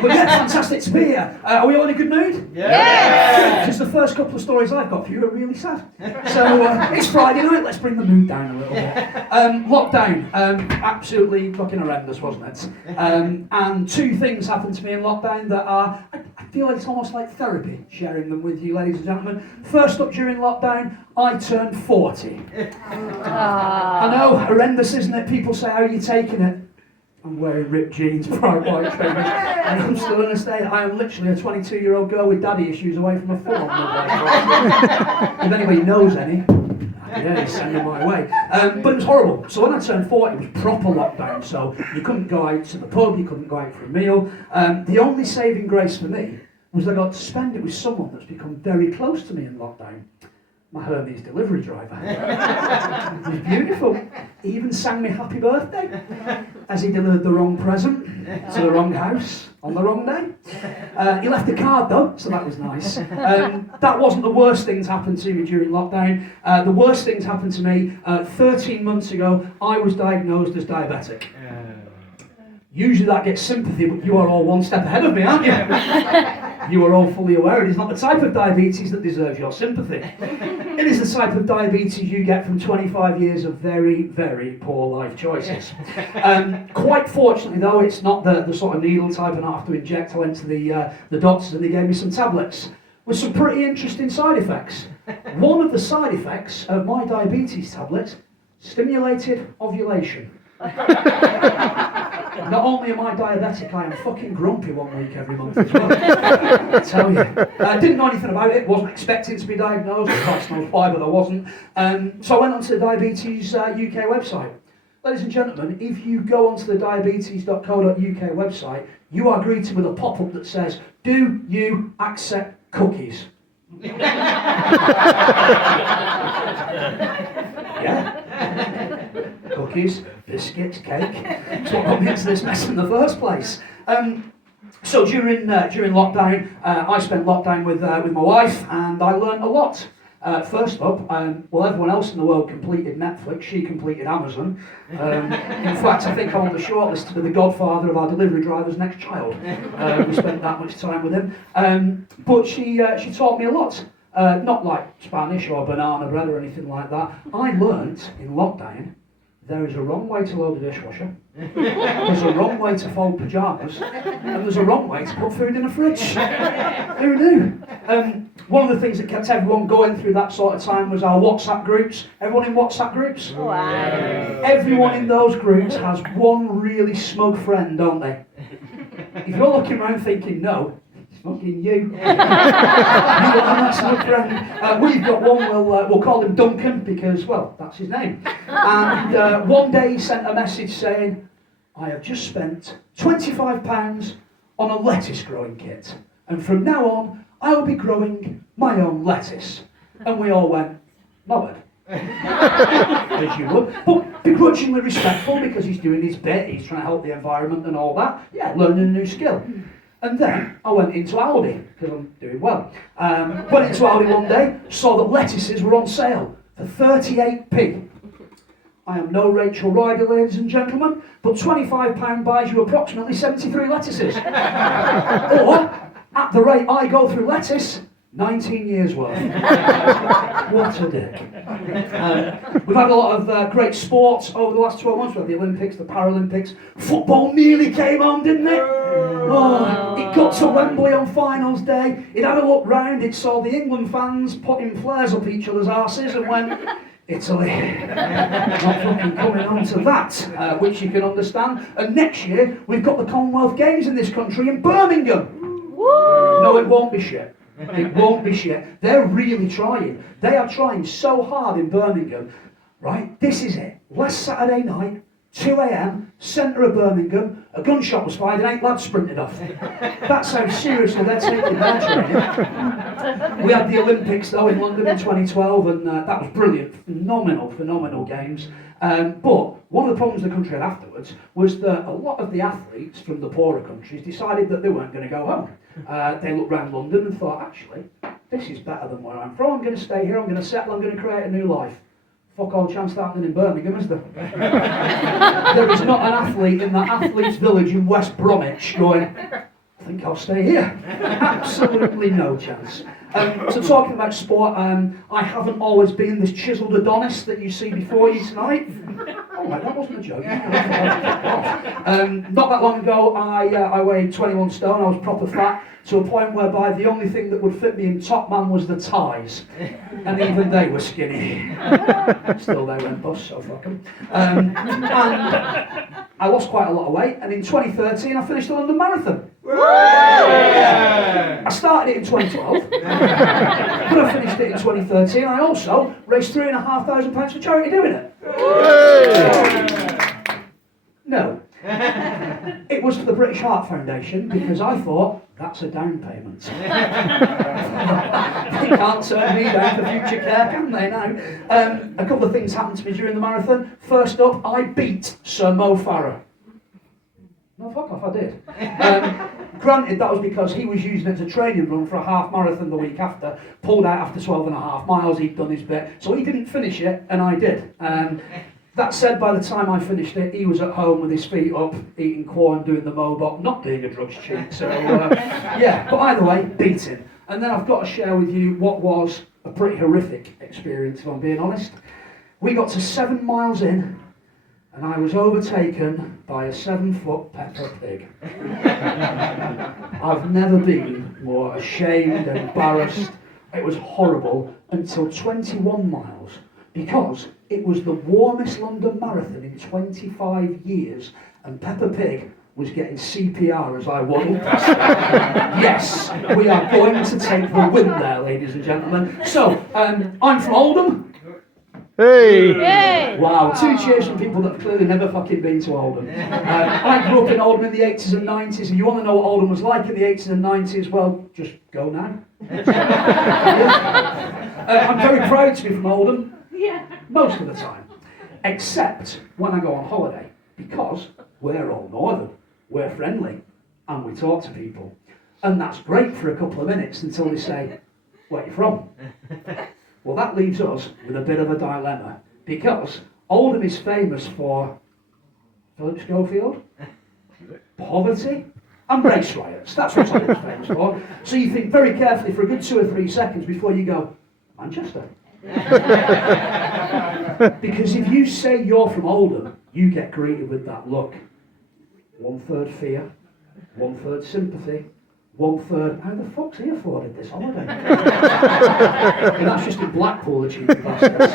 But yeah, fantastic to be here. Are we all in a good mood? Yeah! Because the first couple of stories I've got for you are really sad. So it's Friday night, let's bring the mood down a little bit. Lockdown, absolutely fucking horrendous, wasn't it? And two things happened to me in lockdown that are, I feel like it's almost like therapy, sharing them with you, ladies and gentlemen. First up, during lockdown, I turned 40. I know, horrendous, isn't it? People say, how are you taking it? I'm wearing ripped jeans, bright white trainers, and I'm still in a state. I am literally a 22-year-old girl with daddy issues away from a full-on. If anybody knows any, yeah, send them my way. But it was horrible. So when I turned 40, it was proper lockdown. So you couldn't go out to the pub, you couldn't go out for a meal. The only saving grace for me was I got to spend it with someone that's become very close to me in lockdown. My Hermes delivery driver. It was beautiful. He even sang me happy birthday as he delivered the wrong present to the wrong house on the wrong day. He left a card though, so that was nice. That wasn't the worst things happened to me during lockdown. The worst things happened to me 13 months ago. I was diagnosed as diabetic. Usually that gets sympathy, but you are all one step ahead of me, aren't you? You are all fully aware it is not the type of diabetes that deserves your sympathy. It is the type of diabetes you get from 25 years of very, very poor life choices. Quite fortunately though, it's not the sort of needle type and I have to inject. I went to the doctors and they gave me some tablets with some pretty interesting side effects. One of the side effects of my diabetes tablets, stimulated ovulation. Not only am I diabetic, I am fucking grumpy 1 week every month as well. I tell you. Didn't know anything about it, wasn't expecting to be diagnosed, Christ knows why, but I wasn't. So I went onto the Diabetes UK website. Ladies and gentlemen, if you go onto the diabetes.co.uk website, you are greeted with a pop-up that says, do you accept cookies? Yeah. Cookies, biscuits, cake. That's what got me into this mess in the first place. So during lockdown, I spent lockdown with my wife, and I learned a lot. First up, well, everyone else in the world completed Netflix. She completed Amazon. In fact, I think I'm on the shortlist to be the godfather of our delivery driver's next child. We spent that much time with him. But she taught me a lot. Not like Spanish or banana bread or anything like that. I learnt in lockdown there is a wrong way to load a dishwasher, there's a wrong way to fold pyjamas, and there's a wrong way to put food in a fridge. Who knew? One of the things that kept everyone going through that sort of time was our WhatsApp groups. Everyone in WhatsApp groups? Wow. Everyone in those groups has one really smug friend, don't they? If you're looking around thinking, no, it's fucking you. You got that smug friend. We've got one, we'll call him Duncan because, well, that's his name. And one day he sent a message saying, I have just spent £25 on a lettuce growing kit. And from now on, I will be growing my own lettuce. And we all went, knobbered. As you would. But begrudgingly respectful because he's doing his bit, he's trying to help the environment and all that. Yeah, learning a new skill. And then I went into Aldi, because I'm doing well. Went into Aldi one day, saw that lettuces were on sale for 38p. I am no Rachel Ryder, ladies and gentlemen, but £25 buys you approximately 73 lettuces. Or, at the rate I go through lettuce, 19 years worth. What a dick. We've had a lot of great sports over the last 12 months. We had the Olympics, the Paralympics. Football nearly came on, didn't it? Oh, it got to Wembley on finals day. It had a look round. It saw the England fans putting flares up each other's arses and went, Italy. Not fucking coming on to that, which you can understand. And next year, we've got the Commonwealth Games in this country in Birmingham. Woo! No, it won't be shit. It won't be shit. They're really trying. They are trying so hard in Birmingham. Right, this is it. Last Saturday night, 2 a.m, centre of Birmingham, a gunshot was fired and 8 lads sprinted off. That's how seriously they're taking their training. We had the Olympics though in London in 2012 and that was brilliant. Phenomenal games. But one of the problems the country had afterwards was that a lot of the athletes from the poorer countries decided that they weren't going to go home. They looked around London and thought, actually, this is better than where I'm from. I'm going to stay here, I'm going to settle, I'm going to create a new life. Fuck all chance of happening in Birmingham, is there? There is not an athlete in that athlete's village in West Bromwich going, think I'll stay here. Absolutely no chance. So talking about sport, I haven't always been this chiselled Adonis that you see before you tonight. Oh, right, that wasn't a joke. Not that long ago, I weighed 21 stone. I was proper fat, to a point whereby the only thing that would fit me in Top Man was the ties. And even they were skinny. Still, they went bust, so fuck them. And I lost quite a lot of weight, and in 2013 I finished the London Marathon. I started it in 2012, but I finished it in 2013. I also raised £3,500 for charity doing it. No. It was for the British Heart Foundation, because I thought, that's a down payment. They can't turn me down for future care, can they now? A couple of things happened to me during the marathon. First up, I beat Sir Mo Farah. No, fuck off, I did. Granted, that was because he was using it as a training run for a half marathon the week after, pulled out after 12.5 miles, he'd done his bit, so he didn't finish it, and I did. That said, by the time I finished it, he was at home with his feet up, eating corn, doing the Mobot, not being a drugs cheat, so yeah, but either way, beat him. And then I've got to share with you what was a pretty horrific experience, if I'm being honest. We got to 7 miles in, and I was overtaken by a 7-foot Peppa Pig. I've never been more ashamed, embarrassed. It was horrible until 21 miles, because it was the warmest London Marathon in 25 years, and Peppa Pig was getting CPR as I waddled past her. Yes, we are going to take the win there, ladies and gentlemen. So, I'm from Oldham. Hey! Wow, 2 cheers from people that have clearly never fucking been to Oldham. I grew up in Oldham in the 80s and 90s, and you want to know what Oldham was like in the 80s and 90s, well, just go now. I'm very proud to be from Oldham, most of the time, except when I go on holiday, because we're all northern, we're friendly, and we talk to people. And that's great for a couple of minutes until they say, where are you from? Well, that leaves us with a bit of a dilemma, because Oldham is famous for Philip Schofield, poverty, and race riots. That's what Oldham's famous for. So you think very carefully for a good 2 or 3 seconds before you go, Manchester. Because if you say you're from Oldham, you get greeted with that look. 1/3 fear, 1/3 sympathy, 1/3, how the fuck's he afforded this holiday? And that's just in Blackpool, the cheeky bastards.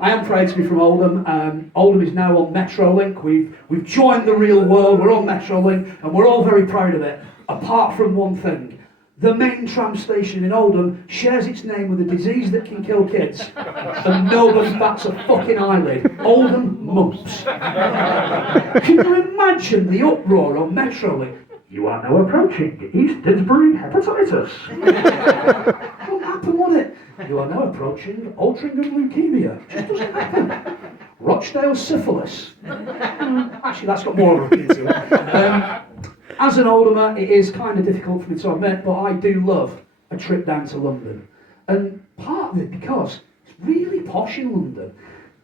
I am proud to be from Oldham. Oldham is now on Metrolink. We've joined the real world, we're on Metrolink, and we're all very proud of it, apart from one thing. The main tram station in Oldham shares its name with a disease that can kill kids, and nobody bats a fucking eyelid. Oldham mumps. Can you imagine the uproar on Metrolink? You are now approaching East Didsbury hepatitis. Wouldn't happen, would it? You are now approaching Altrincham leukemia. Just doesn't happen. Rochdale syphilis. Actually, that's got more of a into it. As an Oldhamer, it is kind of difficult for me to admit, but I do love a trip down to London. And part of it because it's really posh in London.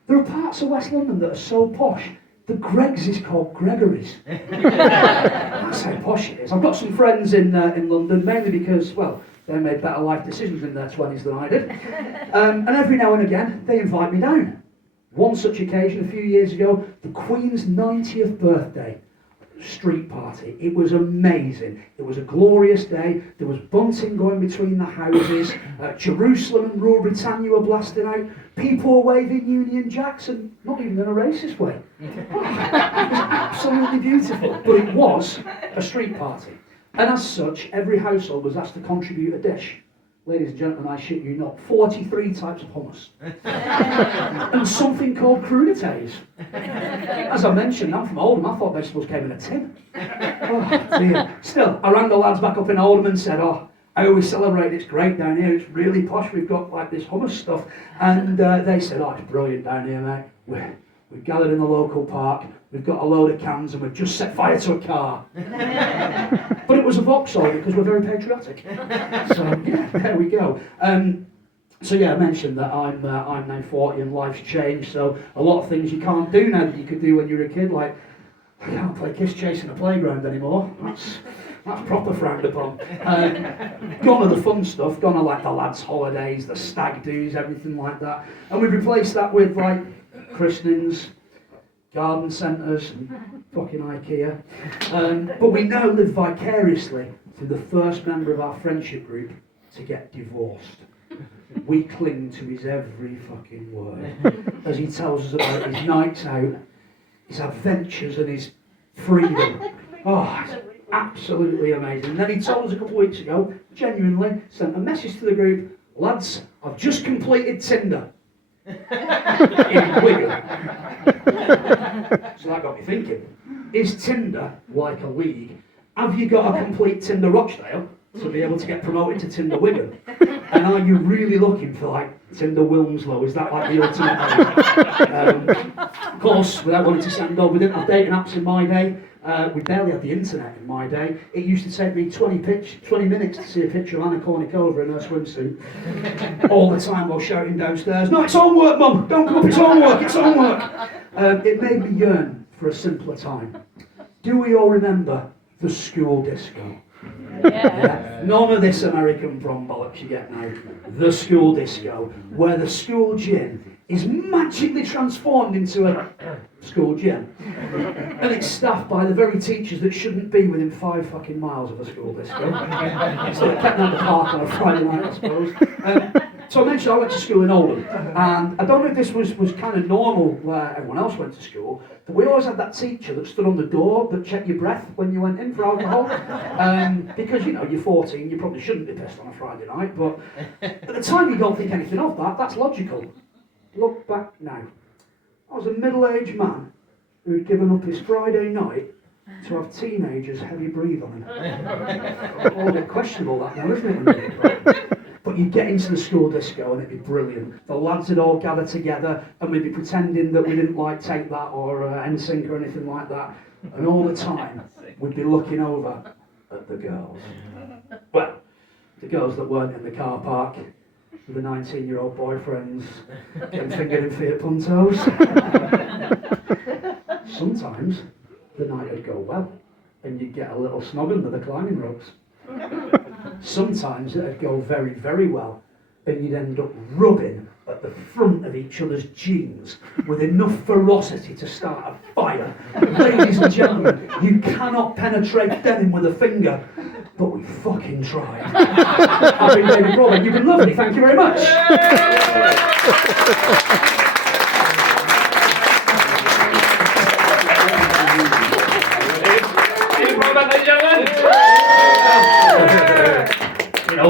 There are parts of West London that are so posh, the Greggs is called Gregory's. That's how posh it is. I've got some friends in London, mainly because, well, they made better life decisions in their 20s than I did. And every now and again, they invite me down. One such occasion a few years ago, the Queen's 90th birthday street party. It was amazing. It was a glorious day. There was bunting going between the houses. Jerusalem and Rule Britannia were blasting out. People were waving Union Jacks, and not even in a racist way. It was absolutely beautiful. But it was a street party. And as such, every household was asked to contribute a dish. Ladies and gentlemen, I shit you not, 43 types of hummus. And something called crudités. As I mentioned, I'm from Oldham, I thought vegetables came in a tin. Oh dear. Still, I rang the lads back up in Oldham and said, I always celebrate, it's great down here, it's really posh, we've got like this hummus stuff. And they said, it's brilliant down here, mate. We've gathered in the local park, we've got a load of cans and we've just set fire to a car. But it was a Vauxhall because we're very patriotic. So yeah, there we go. So yeah, I mentioned that I'm now 40 and life's changed, so a lot of things you can't do now that you could do when you were a kid, like I can't play kiss chase in a playground anymore. That's proper frowned upon. Gone are the fun stuff, gone are like the lads' holidays, the stag do's, everything like that. And we've replaced that with like christenings, garden centres, and fucking IKEA. But we now live vicariously through the first member of our friendship group to get divorced. We cling to his every fucking word as he tells us about his nights out, his adventures and his freedom. Oh, it's absolutely amazing. And then he told us a couple of weeks ago, genuinely, sent a message to the group, lads, I've just completed Tinder. In Wigan. So that got me thinking, is Tinder like a league? Have you got a complete Tinder Rochdale to be able to get promoted to Tinder Wigan? And are you really looking for like Tinder Wilmslow? Is that like the ultimate name? Of course, without wanting to sound old, we didn't have dating apps in my day. We barely had the internet in my day. It used to take me 20 minutes to see a picture of Anna Kournikova in her swimsuit. All the time while shouting downstairs, no, it's homework, Mum! Don't come up, it's homework, it's homework! It made me yearn for a simpler time. Do we all remember the school disco? Yeah. None of this American prom bollocks you get now. The school disco, where the school gym is magically transformed into a school gym. And it's staffed by the very teachers that shouldn't be within 5 fucking miles of a school disco. So they kept them at the park on a Friday night, I suppose. So I mentioned I went to school in Oldham, and I don't know if this was kind of normal where everyone else went to school, but we always had that teacher that stood on the door that checked your breath when you went in for alcohol. Because, you know, you're 14, you probably shouldn't be pissed on a Friday night, but at the time you don't think anything of that, that's logical. Look back now. I was a middle-aged man who'd given up his Friday night to have teenagers heavy breathe on him. All a bit questionable that now, isn't it? But you'd get into the school disco and it'd be brilliant. The lads would all gather together and we'd be pretending that we didn't like Take That or NSYNC or anything like that. And all the time we'd be looking over at the girls. Well, the girls that weren't in the car park with the 19-year-old boyfriends getting fingered in Fiat Puntos. Sometimes the night would go well and you'd get a little snog under the climbing ropes. Sometimes it'd go very, very well and you'd end up rubbing at the front of each other's jeans with enough ferocity to start a fire. Ladies and gentlemen, you cannot penetrate denim with a finger, but we fucking tried. I've been David Broadbent, you've been lovely, thank you very much. David Broadbent, ladies and gentlemen.